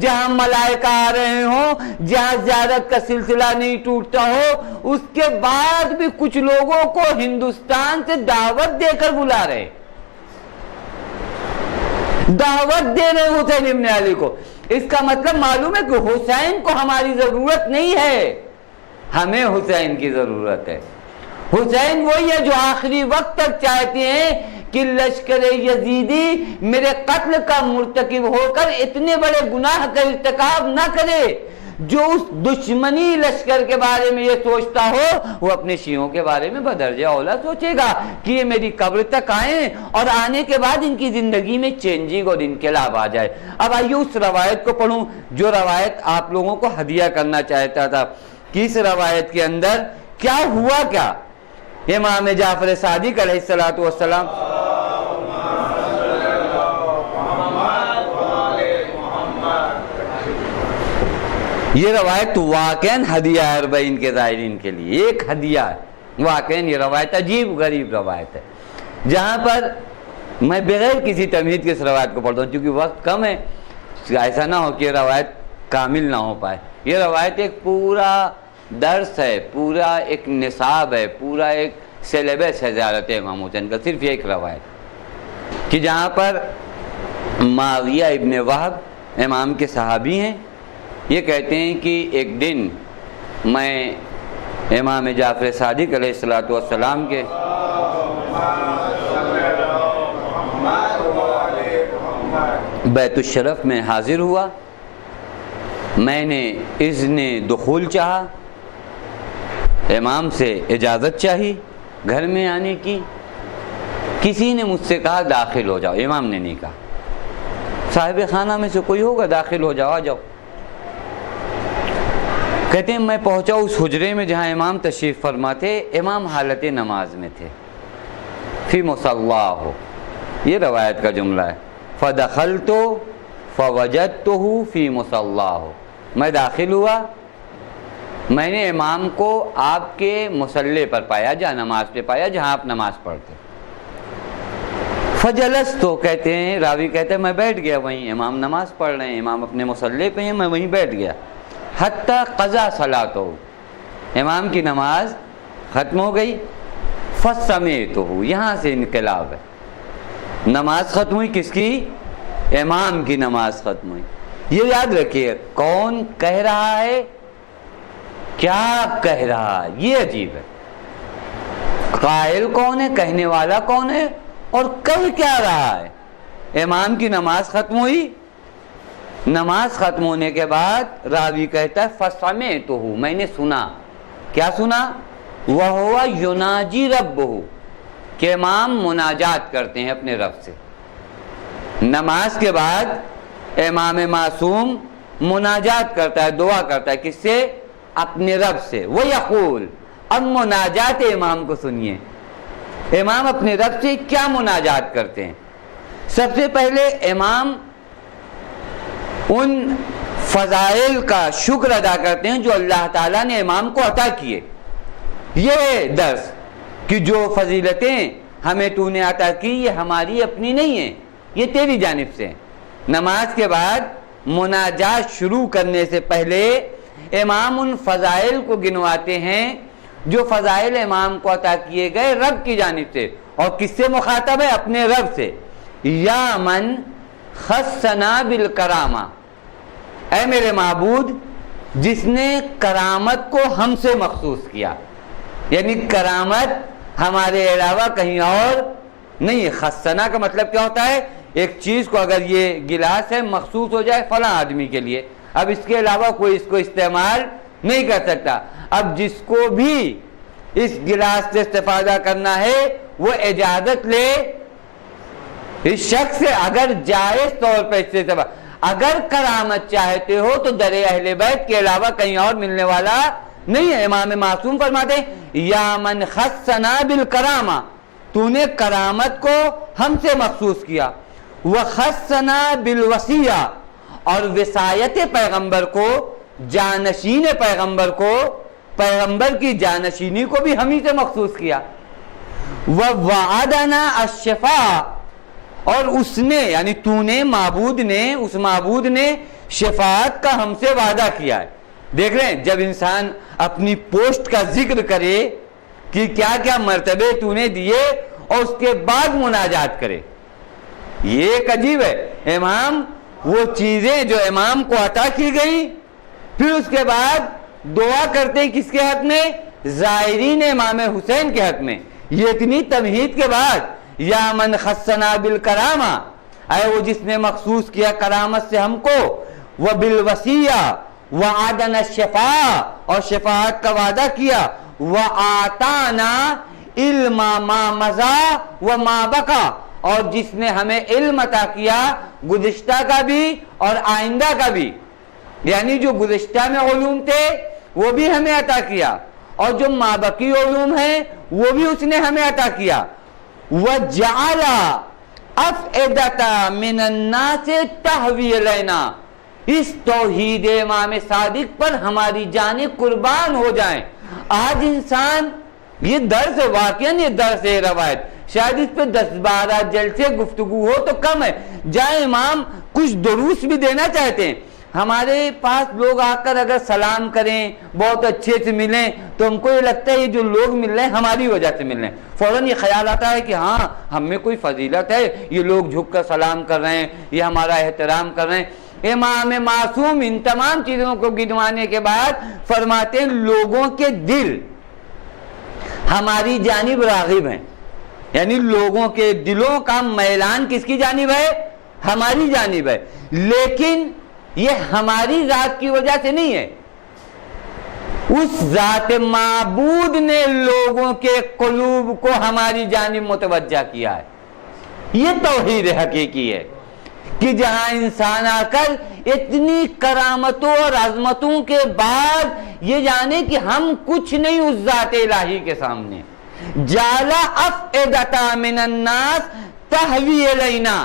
جہاں ملائکہ آ رہے ہوں، جہاں زیارت کا سلسلہ نہیں ٹوٹتا ہو، اس کے بعد بھی کچھ لوگوں کو ہندوستان سے دعوت دے کر بلا رہے، دعوت دے رہے حسین ابن علی کو۔ اس کا مطلب معلوم ہے کہ حسین کو ہماری ضرورت نہیں ہے، ہمیں حسین کی ضرورت ہے۔ حسین وہی ہے جو آخری وقت تک چاہتے ہیں کہ لشکر یزیدی میرے قتل کا مرتکب ہو کر اتنے بڑے گناہ کا ارتکاب نہ کرے۔ جو اس دشمنی لشکر کے بارے میں یہ سوچتا ہو، وہ اپنے شیعوں کے بارے میں بدرجہ اولا سوچے گا کہ یہ میری قبر تک آئیں، اور آنے کے بعد ان کی زندگی میں چینجنگ اور انقلاب آ جائے۔ اب آئیے اس روایت کو پڑھوں جو روایت آپ لوگوں کو ہدیہ کرنا چاہتا تھا کہ اس روایت کے اندر کیا ہوا کیا۔ امام جعفر صادق علیہ الصلوۃ والسلام یہ روایت واقعاً ہدیہ اربعین کے زائرین کے لیے ایک ہدیہ ہے، واقعاً یہ روایت عجیب غریب روایت ہے، جہاں پر میں بغیر کسی تمہید کے اس روایت کو پڑھتا ہوں چونکہ وقت کم ہے۔ ایسا نہ ہو کہ روایت کامل نہ ہو پائے. یہ روایت ایک پورا درس ہے, پورا ایک نصاب ہے, پورا ایک سیلیبس ہے زیارت امام حسین کا, صرف یہ ایک روایت کہ جہاں پر معاویہ ابن وہب امام کے صحابی ہیں, یہ کہتے ہیں کہ ایک دن میں امام جعفر صادق علیہ الصلوۃ والسلام کے بیت الشرف میں حاضر ہوا. میں نے اذن دخول چاہا, امام سے اجازت چاہی گھر میں آنے کی. کسی نے مجھ سے کہا داخل ہو جاؤ, امام نے نہیں کہا. صاحب خانہ میں سے کوئی ہوگا, داخل ہو جاؤ, آ جاؤ. کہتے ہیں میں پہنچا اس حجرے میں جہاں امام تشریف فرما تھے. امام حالت نماز میں تھے, فی مصلاہ, یہ روایت کا جملہ ہے. فدخلت فوجدته فی مصلاہ, میں داخل ہوا, میں نے امام کو آپ کے مصلے پر پایا, جہاں نماز پہ پایا, جہاں آپ نماز پڑھتے. فجلست, تو کہتے ہیں راوی کہتے ہیں میں بیٹھ گیا وہیں, امام نماز پڑھ رہے ہیں, امام اپنے مصلے پہ ہیں, میں وہیں بیٹھ گیا. حتی قضا صلاتہ, امام کی نماز ختم ہو گئی. فسمعتہ, یہاں سے انقلاب ہے. نماز ختم ہوئی کس کی؟ امام کی نماز ختم ہوئی. یہ یاد رکھیے, کون کہہ رہا ہے, کیا کہہ رہا ہے, یہ عجیب ہے. قائل کون ہے, کہنے والا کون ہے, اور کہہ کیا رہا ہے. امام کی نماز ختم ہوئی, نماز ختم ہونے کے بعد راوی کہتا ہے فسمعتہ, میں نے سنا. کیا سنا؟ وَهُوَ يُنَاجِي رَبَّهُ, کہ امام مناجات کرتے ہیں اپنے رب سے. نماز کے بعد امام معصوم مناجات کرتا ہے, دعا کرتا ہے, کس سے؟ اپنے رب سے. وَيَقُولُ, اب مناجات امام کو سنیے, امام اپنے رب سے کیا مناجات کرتے ہیں. سب سے پہلے امام ان فضائل کا شکر ادا کرتے ہیں جو اللہ تعالیٰ نے امام کو عطا کیے. یہ درس کہ جو فضیلتیں ہمیں تو نے عطا کی یہ ہماری اپنی نہیں ہیں, یہ تیری جانب سے. نماز کے بعد مناجات شروع کرنے سے پہلے امام ان فضائل کو گنواتے ہیں جو فضائل امام کو عطا کیے گئے رب کی جانب سے. اور کس سے مخاطب ہے؟ اپنے رب سے. یا من خصنا بالکرامہ, اے میرے معبود جس نے کرامت کو ہم سے مخصوص کیا. یعنی کرامت ہمارے علاوہ کہیں اور نہیں. خصنا کا مطلب کیا ہوتا ہے؟ ایک چیز کو اگر یہ گلاس ہے مخصوص ہو جائے فلاں آدمی کے لیے, اب اس کے علاوہ کوئی اس کو استعمال نہیں کر سکتا. اب جس کو بھی اس گلاس سے استفادہ کرنا ہے وہ اجازت لے اس شخص سے, اگر جائز طور پر اس سے استفادہ. اگر کرامت چاہتے ہو تو در اہل بیت کے علاوہ کہیں اور ملنے والا نہیں ہے. امام معصوم فرماتے ہیں یا من خصنا بالکرامہ, تو نے کرامت کو ہم سے مخصوص کیا. وخصنا بالوصیہ, اور وصایت پیغمبر کو, جانشین پیغمبر کو, پیغمبر کی جانشینی کو بھی ہم ہی سے مخصوص کیا. ووعدنا الشفاء, اور اس نے یعنی تو نے, معبود نے, اس معبود نے شفاعت کا ہم سے وعدہ کیا ہے. دیکھ رہے ہیں جب انسان اپنی پوسٹ کا ذکر کرے کہ کیا کیا مرتبے تو نے دیے اور اس کے بعد مناجات کرے, یہ ایک عجیب ہے. امام وہ چیزیں جو امام کو عطا کی گئی پھر اس کے بعد دعا کرتے ہیں کس کے حق میں؟ زائرین امام حسین کے حق میں. یہ اتنی تمہید کے بعد یا من خصنا بالکرامہ, اے وہ جس نے مخصوص کیا کرامت سے ہم کو, وبالوصیہ وعدنا الشفاء, اور شفاعت کا وعدہ کیا, وآتانا علم ما مضى وما بقى, اور جس نے ہمیں علم عطا کیا گزشتہ کا بھی اور آئندہ کا بھی. یعنی جو گزشتہ میں علوم تھے وہ بھی ہمیں عطا کیا, اور جو مابقی علوم ہیں وہ بھی اس نے ہمیں عطا کیا. وَجَعَلَ أَفْئِدَةً مِّنَ النَّاسِ تَهْوِي إِلَيْنَا, اس توحید امام صادق پر ہماری جانیں قربان ہو جائیں. آج انسان, یہ درس ہے, واقعاً یہ درس ہے, روایت, شاید اس پہ 10-12 جلسے گفتگو ہو تو کم ہے. جائے امام کچھ دروس بھی دینا چاہتے ہیں. ہمارے پاس لوگ آ کر اگر سلام کریں, بہت اچھے سے ملیں, تو ہم کو یہ لگتا ہے یہ جو لوگ مل رہے ہیں ہماری وجہ سے مل رہے ہیں. فوراً یہ خیال آتا ہے کہ ہاں ہم میں کوئی فضیلت ہے, یہ لوگ جھک کر سلام کر رہے ہیں, یہ ہمارا احترام کر رہے ہیں. امام معصوم ان تمام چیزوں کو گنوانے کے بعد فرماتے ہیں لوگوں کے دل ہماری جانب راغب ہیں. یعنی لوگوں کے دلوں کا میلان کس کی جانب ہے؟ ہماری جانب ہے. لیکن یہ ہماری ذات کی وجہ سے نہیں ہے, اس ذات معبود نے لوگوں کے قلوب کو ہماری جانب متوجہ کیا ہے. یہ توحید حقیقی ہے کہ جہاں انسان آ کر اتنی کرامتوں اور عظمتوں کے بعد یہ جانے کہ ہم کچھ نہیں اس ذات الہی کے سامنے. جالا افئدۃ من الناس تہوی الینا,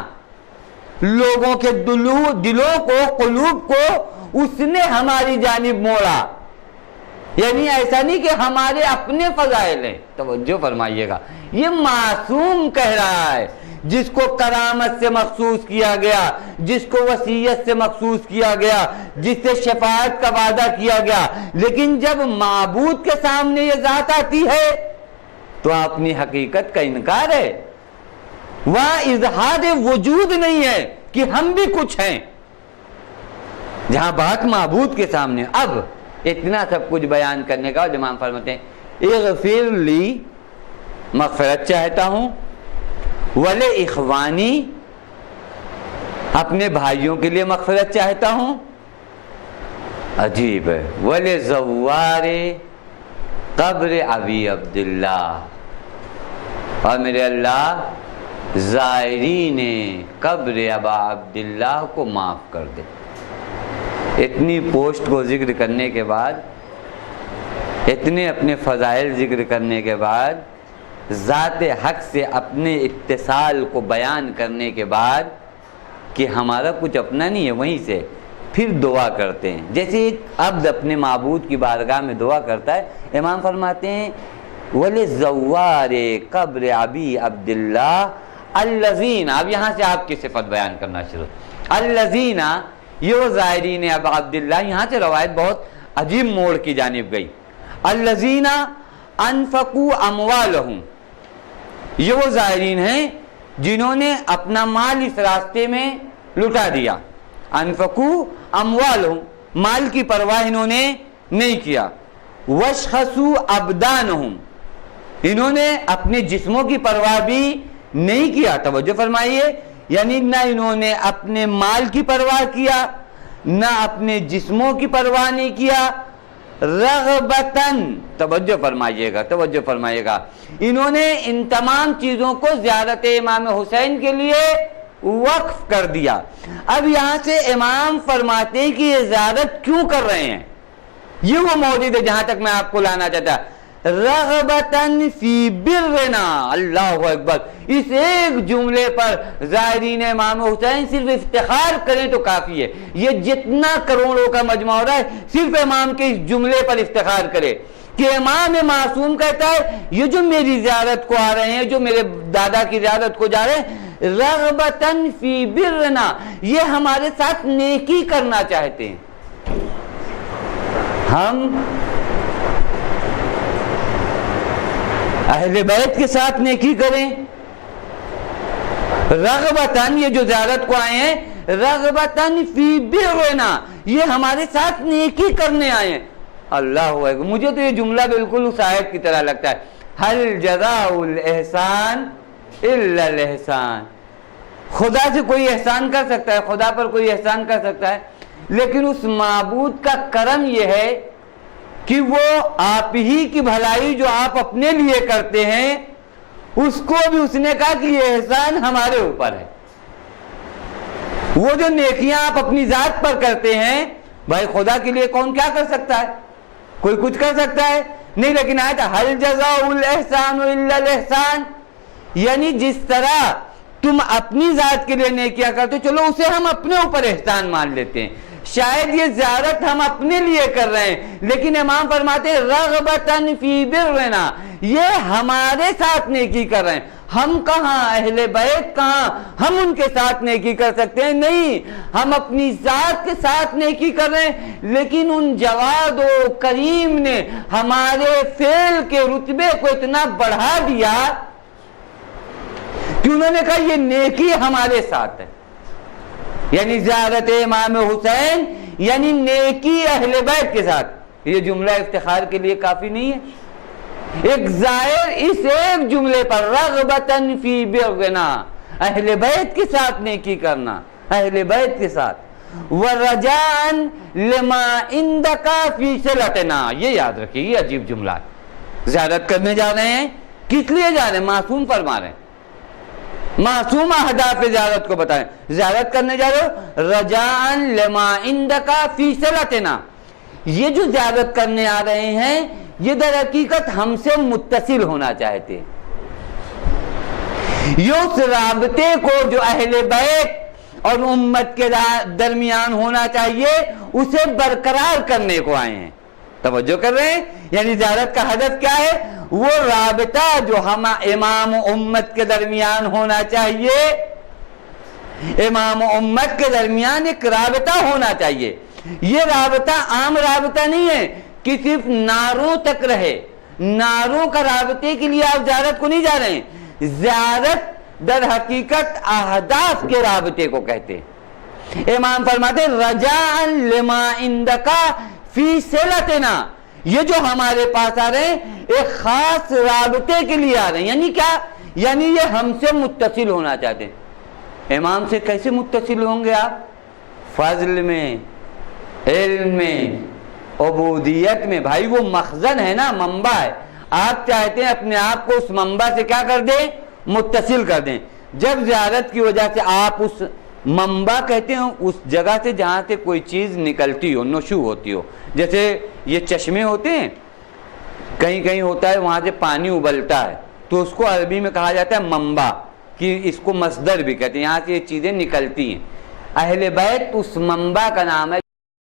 لوگوں کے دلوں کو, قلوب کو اس نے ہماری جانب موڑا. یعنی ایسا نہیں کہ ہمارے اپنے فضائل ہیں. توجہ فرمائیے گا, یہ معصوم کہہ رہا ہے جس کو کرامت سے مخصوص کیا گیا, جس کو وصیت سے مخصوص کیا گیا, جس سے شفاعت کا وعدہ کیا گیا. لیکن جب معبود کے سامنے یہ ذات آتی ہے تو اپنی حقیقت کا انکار ہے, وہاں اظہار وجود نہیں ہے کہ ہم بھی کچھ ہیں. جہاں بات معبود کے سامنے. اب اتنا سب کچھ بیان کرنے کا امام فرماتے ہیں اغفر لی, مغفرت چاہتا ہوں, ولی اخوانی, اپنے بھائیوں کے لیے مغفرت چاہتا ہوں. عجیب ہے, ولی زوار قبر ابی عبداللہ, اور میرے اللہ زائرین قبر ابا عبداللہ کو معاف کر دے. اتنی پوسٹ کو ذکر کرنے کے بعد, اتنے اپنے فضائل ذکر کرنے کے بعد, ذات حق سے اپنے اتصال کو بیان کرنے کے بعد کہ ہمارا کچھ اپنا نہیں ہے, وہیں سے پھر دعا کرتے ہیں. جیسے ایک عبد اپنے معبود کی بارگاہ میں دعا کرتا ہے, امام فرماتے ہیں وَلِزَوَّارِ قبر ابی عبداللہ الذین, اب یہاں سے آپ کی صفت بیان کرنا شروع. الذین, یہ وہ زائرین ابا عبداللہ, یہاں سے روایت بہت عجیب موڑ کی جانب گئی. الذین انفقوا اموالہم, یہ وہ زائرین ہیں جنہوں نے اپنا مال اس راستے میں لٹا دیا. انفقوا اموالہم, مال کی پرواہ انہوں نے نہیں کیا. واشخصوا ابدانہم, انہوں نے اپنے جسموں کی پرواہ بھی نہیں کیا. توجہ فرمائیے, یعنی نہ انہوں نے اپنے مال کی پرواہ کیا, نہ اپنے جسموں کی پرواہ نہیں کیا. رغبتاً, توجہ فرمائیے گا, توجہ فرمائیے گا, انہوں نے ان تمام چیزوں کو زیارت امام حسین کے لیے وقف کر دیا. اب یہاں سے امام فرماتے ہیں کہ یہ زیارت کیوں کر رہے ہیں, یہ وہ موجود ہے جہاں تک میں آپ کو لانا چاہتا. رغبتاً فی برنا, اللہ اکبر, اس ایک جملے پر زائرین امام حسین صرف افتخار کریں تو کافی ہے. یہ جتنا کروڑوں کا مجمع ہو رہا ہے صرف امام کے اس جملے پر افتخار کرے کہ امام معصوم کہتا ہے یہ جو میری زیارت کو آ رہے ہیں, جو میرے دادا کی زیارت کو جا رہے ہیں, رغبتاً فی برنا, یہ ہمارے ساتھ نیکی کرنا چاہتے ہیں. ہم اہل بیت کے ساتھ نیکی کریں. رغبتاً, یہ جو زیارت کو آئے ہیں, رغبتاً فی برنا, یہ ہمارے ساتھ نیکی کرنے آئے ہیں. اللہ اکبر, مجھے تو یہ جملہ بالکل اس آیت کی طرح لگتا ہے, هل جزاء الاحسان الا الاحسان. خدا سے کوئی احسان کر سکتا ہے, خدا پر کوئی احسان کر سکتا ہے, لیکن اس معبود کا کرم یہ ہے کہ وہ آپ ہی کی بھلائی جو آپ اپنے لیے کرتے ہیں اس کو بھی اس نے کہا کہ یہ احسان ہمارے اوپر ہے. وہ جو نیکیاں آپ اپنی ذات پر کرتے ہیں, بھائی خدا کے لیے کون کیا کر سکتا ہے, کوئی کچھ کر سکتا ہے نہیں. لیکن آیا تھا هل جزاء الاحسان الا الاحسان, یعنی جس طرح تم اپنی ذات کے لیے نیکیاں کرتے چلو اسے ہم اپنے اوپر احسان مان لیتے ہیں. شاید یہ زیارت ہم اپنے لیے کر رہے ہیں, لیکن امام فرماتے ہیں رغبتاً فی برنا, یہ ہمارے ساتھ نیکی کر رہے ہیں, ہم کہاں اہل بیت کہاں ہم ان کے ساتھ نیکی کر سکتے ہیں؟ نہیں، ہم اپنی ذات کے ساتھ نیکی کر رہے ہیں، لیکن ان جواد و کریم نے ہمارے فعل کے رتبے کو اتنا بڑھا دیا کہ انہوں نے کہا یہ نیکی ہمارے ساتھ ہے. یعنی زیارت امام حسین یعنی نیکی اہل بیت کے ساتھ. یہ جملہ افتخار کے لیے کافی نہیں ہے؟ ایک زائر اس ایک جملے پر رغبتاً فی برنا، اہل بیت کے ساتھ نیکی کرنا، اہل بیت کے ساتھ، ورجاءً لما عندک فی صلتنا. یہ یاد رکھیے، یہ عجیب جملہ ہے. زیارت کرنے جا رہے ہیں، کس لیے جا رہے ہیں؟ معصوم فرما رہے ہیں، معصوم اہداف زیارت کو بتائیں. زیارت کرنے جا رہے ہو رجاءً لما عندک فی صلتنا. یہ جو زیارت کرنے آ رہے ہیں یہ در حقیقت ہم سے متصل ہونا چاہتے ہیں. یہ اس رابطے کو جو اہل بیت اور امت کے درمیان ہونا چاہیے اسے برقرار کرنے کو آئے ہیں. توجہ کر رہے ہیں؟ یعنی زیارت کا ہدف کیا ہے؟ وہ رابطہ جو ہم امام و امت کے درمیان ہونا چاہیے. امام و امت کے درمیان ایک رابطہ ہونا چاہیے. یہ رابطہ عام رابطہ نہیں ہے کہ صرف نعروں تک رہے. نعروں کا رابطے کے لیے آپ زیارت کو نہیں جا رہے ہیں. زیارت در حقیقت اہداف کے رابطے کو کہتے ہیں. امام فرماتے رجاءً لما عندک فی صلتنا. یہ جو ہمارے پاس آ رہے ہیں ایک خاص رابطے کے لیے آ رہے ہیں. یعنی کیا؟ یعنی یہ ہم سے متصل ہونا چاہتے ہیں. امام سے کیسے متصل ہوں گے آپ؟ فضل میں، علم میں، عبودیت میں. بھائی وہ مخزن ہے نا، منبع ہے. آپ چاہتے ہیں اپنے آپ کو اس منبع سے کیا کر دیں؟ متصل کر دیں. جب زیارت کی وجہ سے آپ اس منبع کہتے ہیں اس جگہ سے جہاں سے کوئی چیز نکلتی ہو، نشو ہوتی ہو. جیسے یہ چشمے ہوتے ہیں، کہیں کہیں ہوتا ہے وہاں سے پانی ابلتا ہے تو اس کو عربی میں کہا جاتا ہے منبع، کہ اس کو مصدر بھی کہتے ہیں، یہاں سے یہ چیزیں نکلتی ہیں. اہل بیت اس منبع کا نام ہے